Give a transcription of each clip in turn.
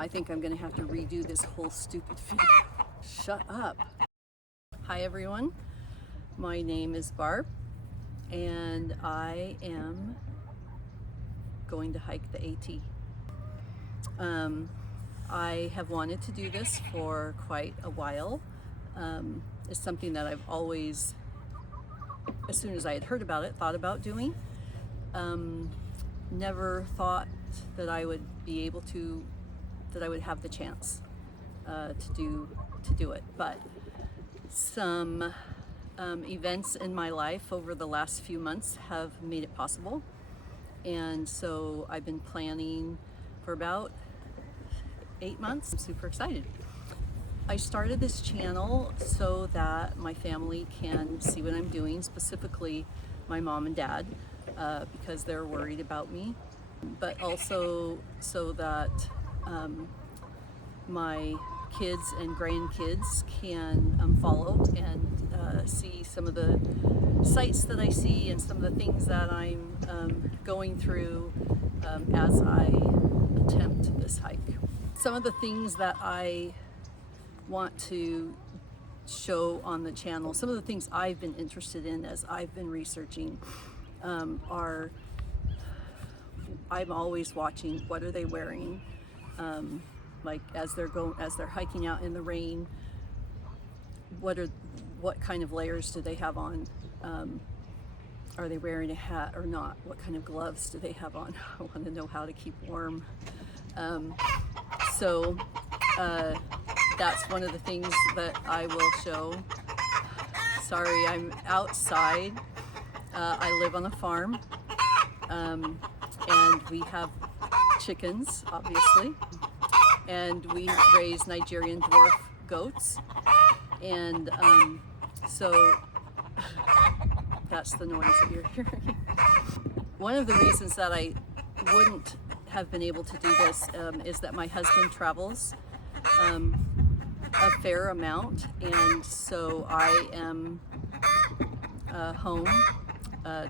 I think I'm gonna have to redo this whole stupid video. Shut up. Hi everyone, my name is Barb and I am going to hike the AT. I have wanted to do this for quite a while. It's something that I've always, as soon as I had heard about it, thought about doing. Never thought that I would be able to, that I would have the chance to do it. But some events in my life over the last few months have made it possible. And so I've been planning for about 8 months. I'm super excited. I started this channel so that my family can see what I'm doing, specifically my mom and dad, because they're worried about me, but also so that my kids and grandkids can follow and see some of the sights that I see and some of the things that I'm going through as I attempt this hike. Some of the things that I want to show on the channel, some of the things I've been interested in as I've been researching are, I'm always watching what are they wearing, like as they're hiking out in the rain, what kind of layers do they have on? Are they wearing a hat or not? What kind of gloves do they have on? I want to know how to keep warm. So that's one of the things that I will show. Sorry, I'm outside. I live on a farm, and we have chickens, obviously, and we raise Nigerian dwarf goats, and so that's the noise that you're hearing. One of the reasons that I wouldn't have been able to do this is that my husband travels a fair amount, and so I am home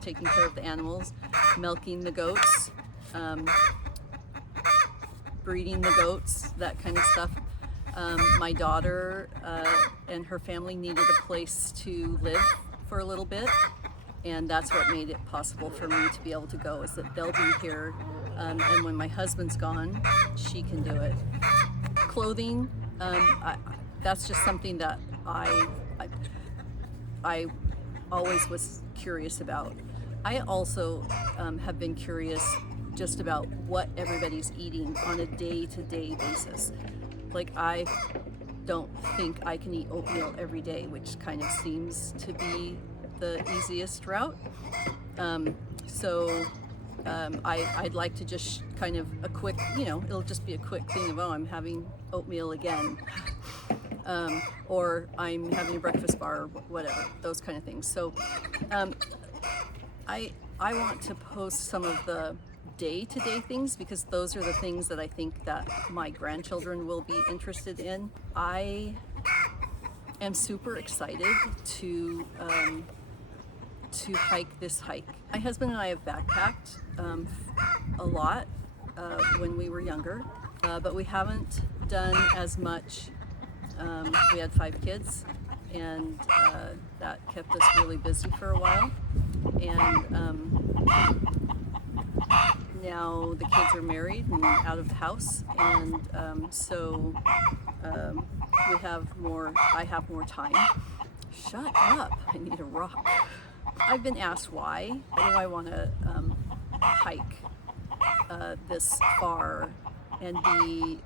taking care of the animals, milking the goats, breeding the goats, that kind of stuff. My daughter and her family needed a place to live for a little bit, and that's what made it possible for me to be able to go, is that they'll be here, and when my husband's gone, she can do it. Clothing, that's just something that I always was curious about. I also have been curious just about what everybody's eating on a day-to-day basis. Like, I don't think I can eat oatmeal every day, which kind of seems to be the easiest route. I'd like to just kind of a quick, it'll just be a quick thing of, oh, I'm having oatmeal again. Or I'm having a breakfast bar, or whatever, those kind of things. So I want to post some of the day-to-day things, because those are the things that I think that my grandchildren will be interested in. I am super excited to hike this hike. My husband and I have backpacked a lot when we were younger, but we haven't done as much. We had 5 kids, and that kept us really busy for a while. And now the kids are married and out of the house, and so I have more time. Shut up, I need a rock. I've been asked why do I want to hike this far and be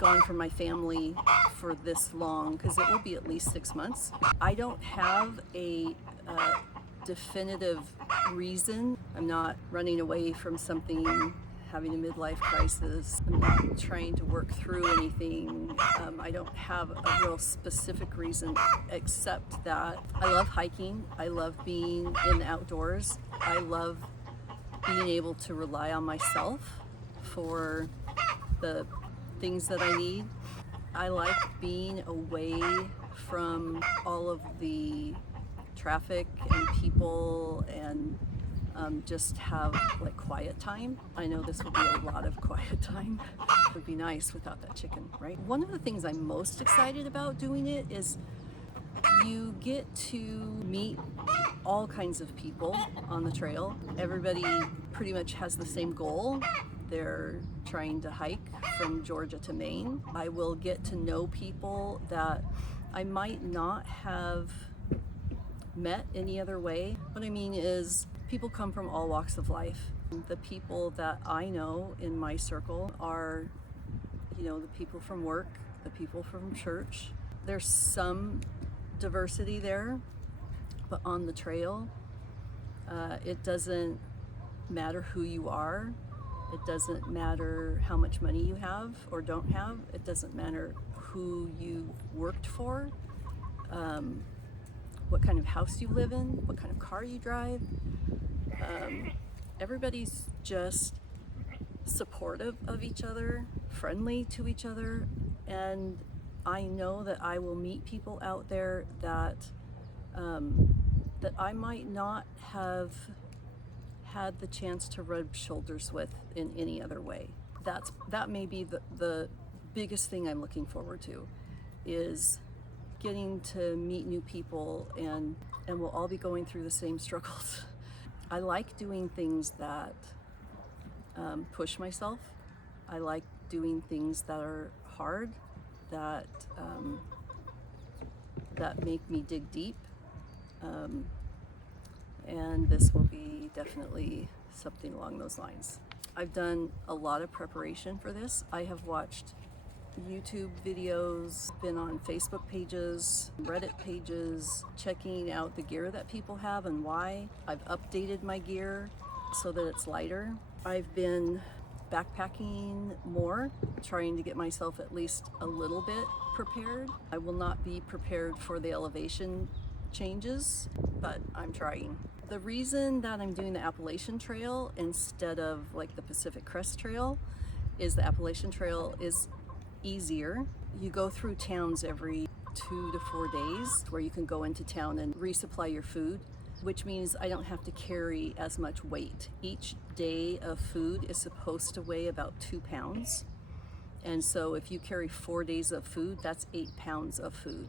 gone from my family for this long, because it will be at least 6 months. I don't have a definitive reason. I'm not running away from something, having a midlife crisis. I'm not trying to work through anything. I don't have a real specific reason, except that I love hiking. I love being in the outdoors. I love being able to rely on myself for the things that I need. I like being away from all of the traffic and people and just have like quiet time. I know this will be a lot of quiet time. It would be nice without that chicken, right? One of the things I'm most excited about doing it is you get to meet all kinds of people on the trail. Everybody pretty much has the same goal. They're trying to hike from Georgia to Maine. I will get to know people that I might not have met any other way. What I mean is people come from all walks of life. The people that I know in my circle are, the people from work, the people from church. There's some diversity there, but on the trail, it doesn't matter who you are. It doesn't matter how much money you have or don't have. It doesn't matter who you worked for, what kind of house you live in, what kind of car you drive. Everybody's just supportive of each other, friendly to each other, and I know that I will meet people out there that that I might not have had the chance to rub shoulders with in any other way. That may be the biggest thing I'm looking forward to, is getting to meet new people, and we'll all be going through the same struggles. I like doing things that push myself. I like doing things that are hard, that make me dig deep. And this will be definitely something along those lines. I've done a lot of preparation for this. I have watched YouTube videos, been on Facebook pages, Reddit pages, checking out the gear that people have and why. I've updated my gear so that it's lighter. I've been backpacking more, trying to get myself at least a little bit prepared. I will not be prepared for the elevation changes, but I'm trying. The reason that I'm doing the Appalachian Trail instead of like the Pacific Crest Trail is the Appalachian Trail is easier. You go through towns every 2 to 4 days where you can go into town and resupply your food, which means I don't have to carry as much weight. Each day of food is supposed to weigh about 2 pounds. And so if you carry 4 days of food, that's 8 pounds of food.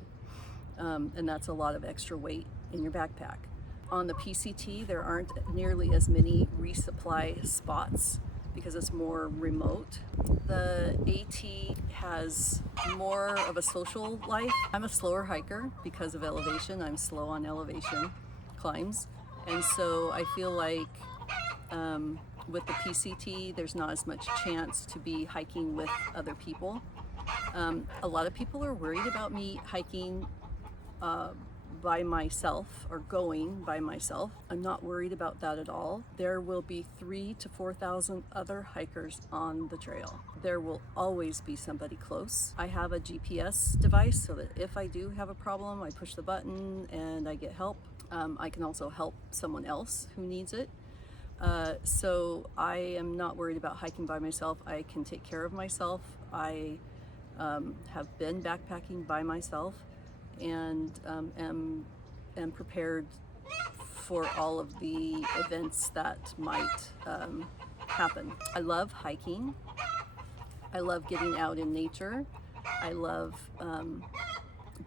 And that's a lot of extra weight in your backpack. On the PCT, there aren't nearly as many resupply spots because it's more remote. The AT has more of a social life. I'm a slower hiker because of elevation. I'm slow on elevation climbs. And so I feel like with the PCT, there's not as much chance to be hiking with other people. A lot of people are worried about me hiking by myself or going by myself. I'm not worried about that at all. There will be 3,000 to 4,000 other hikers on the trail. There will always be somebody close. I have a GPS device so that if I do have a problem, I push the button and I get help. I can also help someone else who needs it. So I am not worried about hiking by myself. I can take care of myself. I have been backpacking by myself and am prepared for all of the events that might happen. I love hiking. I love getting out in nature. I love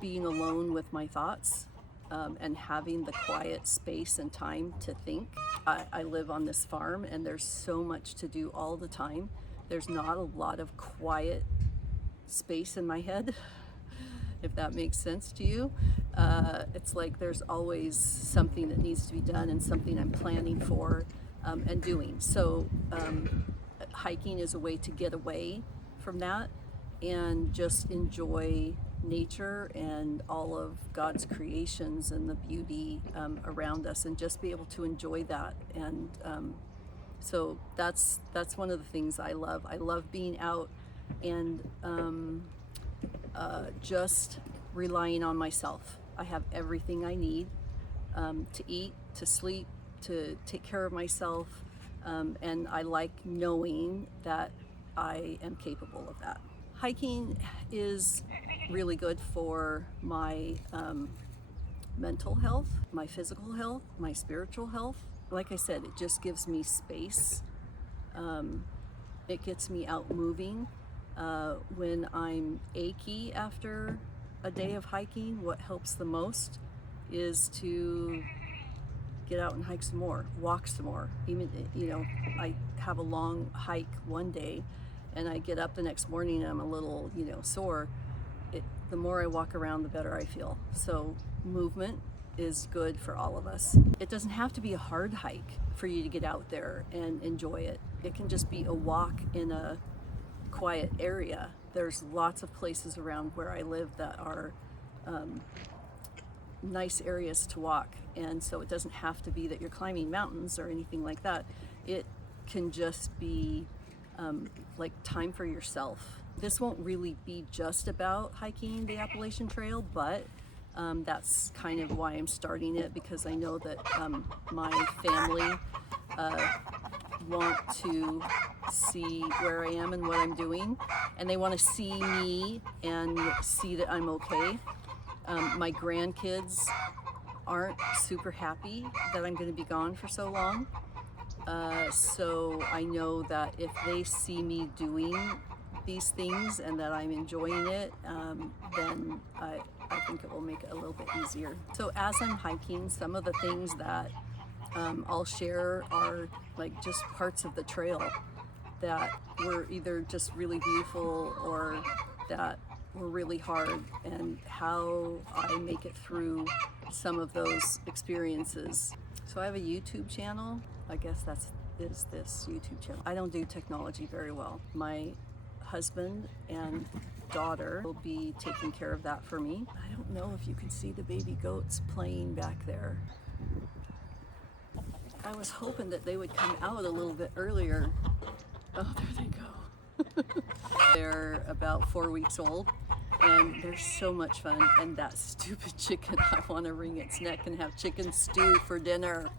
being alone with my thoughts and having the quiet space and time to think. I live on this farm and there's so much to do all the time. There's not a lot of quiet space in my head, if that makes sense to you. It's like there's always something that needs to be done and something I'm planning for and doing. So hiking is a way to get away from that and just enjoy nature and all of God's creations and the beauty around us, and just be able to enjoy that. And so that's one of the things I love. I love being out and just relying on myself. I have everything I need to eat, to sleep, to take care of myself, and I like knowing that I am capable of that. Hiking is really good for my mental health, my physical health, my spiritual health. like I said, it just gives me space. It gets me out moving. When I'm achy after a day of hiking, what helps the most is to get out and hike some more, walk some more. Even, I have a long hike one day and I get up the next morning and I'm a little, sore. The more I walk around, the better I feel. So movement is good for all of us. It doesn't have to be a hard hike for you to get out there and enjoy it. It can just be a walk in a quiet area. There's lots of places around where I live that are nice areas to walk, and so it doesn't have to be that you're climbing mountains or anything like that. It can just be like time for yourself. This won't really be just about hiking the Appalachian Trail, but that's kind of why I'm starting it, because I know that my family want to see where I am and what I'm doing, and they want to see me and see that I'm okay. My grandkids aren't super happy that I'm going to be gone for so long, so I know that if they see me doing these things and that I'm enjoying it, then I think it will make it a little bit easier. So as I'm hiking, some of the things that I'll share are like just parts of the trail that were either just really beautiful or that were really hard, and how I make it through some of those experiences. So I have a YouTube channel. I guess is this YouTube channel. I don't do technology very well. My husband and daughter will be taking care of that for me. I don't know if you can see the baby goats playing back there. I was hoping that they would come out a little bit earlier. Oh, there they go. They're about 4 weeks old and they're so much fun. And that stupid chicken, I want to wring its neck and have chicken stew for dinner.